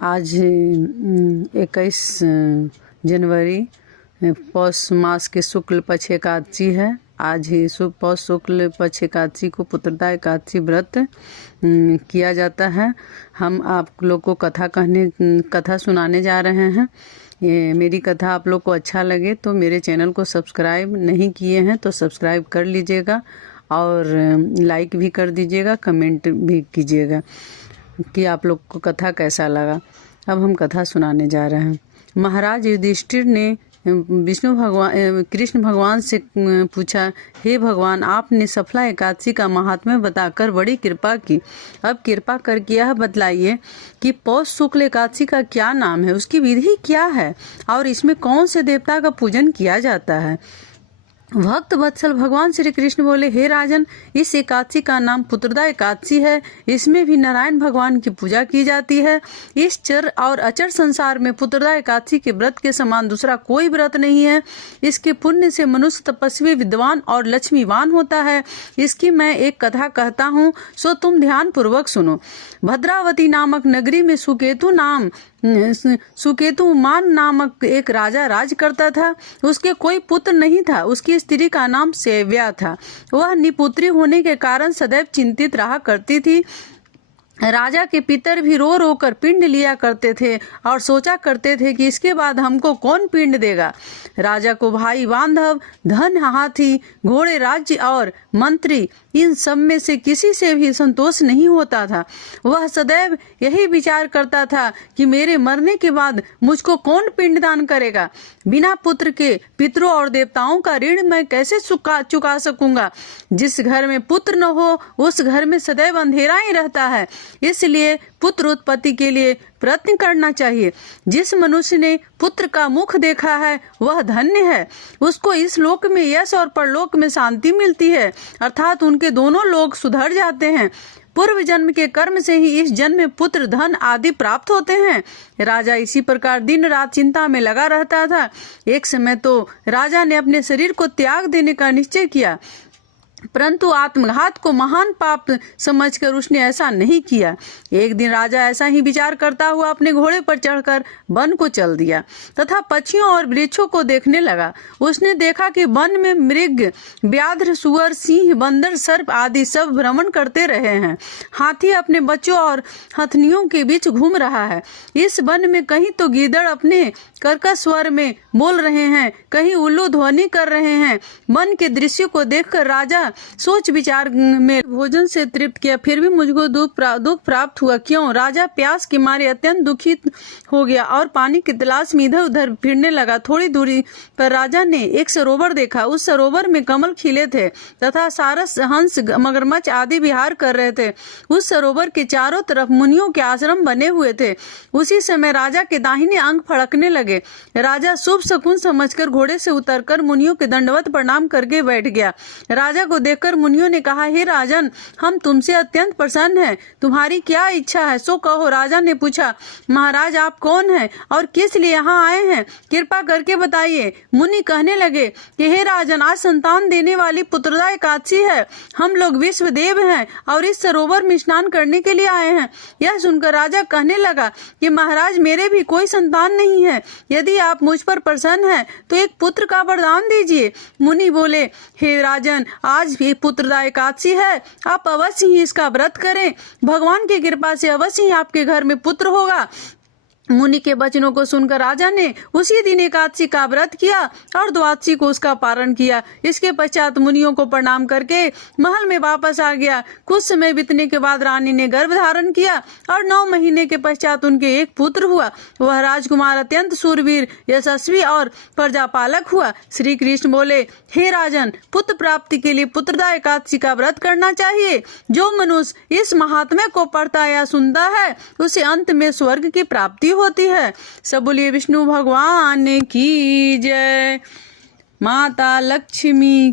आज 21 जनवरी पौष मास के शुक्ल पक्ष एकादशी है। आज ही पौष शुक्ल पक्ष एकादशी को पुत्रदा एकादशी व्रत किया जाता है। हम आप लोग को कथा सुनाने जा रहे हैं। ये मेरी कथा आप लोग को अच्छा लगे तो मेरे चैनल को सब्सक्राइब नहीं किए हैं तो सब्सक्राइब कर लीजिएगा और लाइक भी कर दीजिएगा, कमेंट भी कीजिएगा कि आप लोग को कथा कैसा लगा। अब हम कथा सुनाने जा रहे हैं। महाराज युधिष्ठिर ने कृष्ण भगवान से पूछा, हे भगवान, आपने सफला एकादशी का महात्म्य बताकर बड़ी कृपा की। अब कृपा करके यह बतलाइए कि पौष शुक्ल एकादशी का क्या नाम है, उसकी विधि क्या है और इसमें कौन से देवता का पूजन किया जाता है। भक्त वत्सल भगवान श्री कृष्ण बोले, हे राजन, इस एकादशी का नाम पुत्रदा एकादशी है। इसमें भी नारायण भगवान की पूजा की जाती है। इस चर और अचर संसार में पुत्रदा एकादशी के व्रत के समान दूसरा कोई व्रत नहीं है। इसके पुण्य से मनुष्य तपस्वी, विद्वान और लक्ष्मीवान होता है। इसकी मैं एक कथा कहता हूँ, सो तुम ध्यान पूर्वक सुनो। भद्रावती नामक नगरी में सुकेतुमान नामक एक राजा राज करता था। उसके कोई पुत्र नहीं था। उसकी स्त्री का नाम सेव्या था। वह निपुत्री होने के कारण सदैव चिंतित रहा करती थी। राजा के पितर भी रो रो कर पिंड लिया करते थे और सोचा करते थे कि इसके बाद हमको कौन पिंड देगा। राजा को भाई बांधव, धन, हाथी, घोड़े, राज्य और मंत्री, इन सब में से किसी से भी संतोष नहीं होता था। वह सदैव यही विचार करता था कि मेरे मरने के बाद मुझको कौन पिंडदान करेगा। बिना पुत्र के पितरों और देवताओं का ऋण मैं कैसे चुका सकूंगा। जिस घर में पुत्र न हो उस घर में सदैव अंधेरा ही रहता है। इसलिए पुत्र उत्पत्ति के लिए प्रयत्न करना चाहिए। जिस मनुष्य ने पुत्र का मुख देखा है वह धन्य है। उसको इस लोक में यश और परलोक में शांति मिलती है, अर्थात उनके दोनों लोग सुधर जाते हैं। पूर्व जन्म के कर्म से ही इस जन्म में पुत्र, धन आदि प्राप्त होते हैं। राजा इसी प्रकार दिन रात चिंता में लगा रहता था। एक समय तो राजा ने अपने शरीर को त्याग देने का निश्चय किया, परंतु आत्मघात को महान पाप समझकर उसने ऐसा नहीं किया। एक दिन राजा ऐसा ही विचार करता हुआ अपने घोड़े पर चढ़कर वन को चल दिया तथा पक्षियों और वृक्षों को देखने लगा। उसने देखा कि वन में मृग, व्याघ्र, सुअर, सिंह, बंदर, सर्प आदि सब भ्रमण करते रहे हैं। हाथी अपने बच्चों और हथनियों के बीच घूम रहा है। इस वन में कहीं तो गीदड़ अपने कर्कश स्वर में बोल रहे हैं, कहीं उल्लू ध्वनि कर रहे हैं। मन के दृश्य को देखकर राजा सोच विचार में भोजन से तृप्त किया, फिर भी मुझको दुख प्राप्त हुआ। क्यों? राजा प्यास के मारे अत्यंत दुखित हो गया और पानी की तलाश में इधर उधर फिरने लगा। थोड़ी दूरी पर राजा ने एक सरोवर देखा। उस सरोवर में कमल खिले थे तथा सारस, हंस, मगरमच्छ आदि विहार कर रहे थे। उस सरोवर के चारों तरफ मुनियों के आश्रम बने हुए थे। उसी समय राजा के दाहिने अंग फड़कने लगे। राजा शुभ शकुन समझकर घोड़े से उतरकर मुनियों के दंडवत प्रणाम करके बैठ गया। राजा को देखकर मुनियों ने कहा, हे राजन, हम तुमसे अत्यंत प्रसन्न हैं। तुम्हारी क्या इच्छा है सो कहो। राजा ने पूछा, महाराज, आप कौन हैं और किस लिए यहाँ आए हैं, कृपा करके बताइए। मुनि कहने लगे कि हे राजन, आज संतान देने वाली पुत्रदा एकादशी है। हम लोग विश्वदेव हैं और इस सरोवर में स्नान करने के लिए आए हैं। यह सुनकर राजा कहने लगा कि महाराज, मेरे भी कोई संतान नहीं है। यदि आप मुझ पर प्रसन्न हैं तो एक पुत्र का वरदान दीजिए। मुनि बोले, हे राजन, आज भी पुत्रदा एकादशी है। आप अवश्य ही इसका व्रत करें। भगवान की कृपा से अवश्य ही आपके घर में पुत्र होगा। मुनि के वचनों को सुनकर राजा ने उसी दिन एकादशी का व्रत किया और द्वादशी को उसका पारण किया। इसके पश्चात मुनियों को प्रणाम करके महल में वापस आ गया। कुछ समय बीतने के बाद रानी ने गर्भ धारण किया और 9 महीने के पश्चात उनके एक पुत्र हुआ। वह राजकुमार अत्यंत सूरवीर, यशस्वी और प्रजापालक हुआ। श्री कृष्ण बोले, हे राजन, पुत्र प्राप्ति के लिए पुत्रदा एकादशी का व्रत करना चाहिए। जो मनुष्य इस महात्म्य को पढ़ता या सुनता है उसे अंत में स्वर्ग की प्राप्ति होती है। सब बोलिए विष्णु भगवान की जय। माता लक्ष्मी